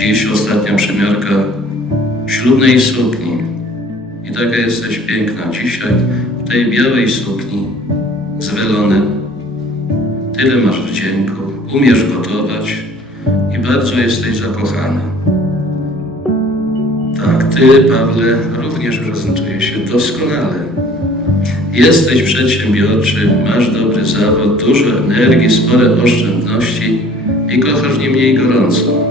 Dziś ostatnia przymiarka ślubnej sukni. I taka jesteś piękna dzisiaj w tej białej sukni z welonem. Tyle masz wdzięku, umiesz gotować i bardzo jesteś zakochana. Tak, ty, Pawle, również prezentuje się doskonale. Jesteś przedsiębiorczy, masz dobry zawód, dużo energii, spore oszczędności i kochasz nie mniej gorąco.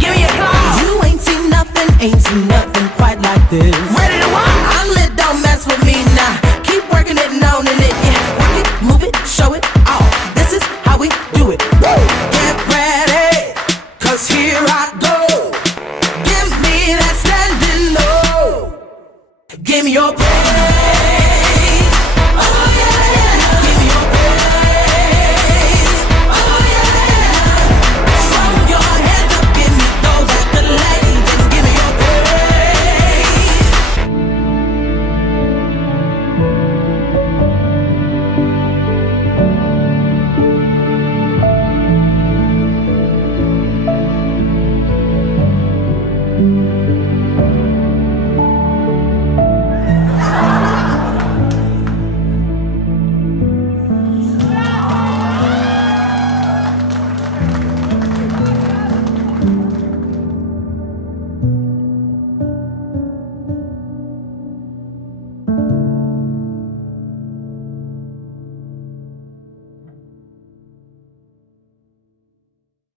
Give me a call. You ain't seen nothing, ain't seen nothing quite like this. Ready to? I'm lit, don't mess with me now. Keep working it owning it. Yeah, it, move it, show it. This is how we do it. Woo! Get here I go. Give me that standing. Give me your praise.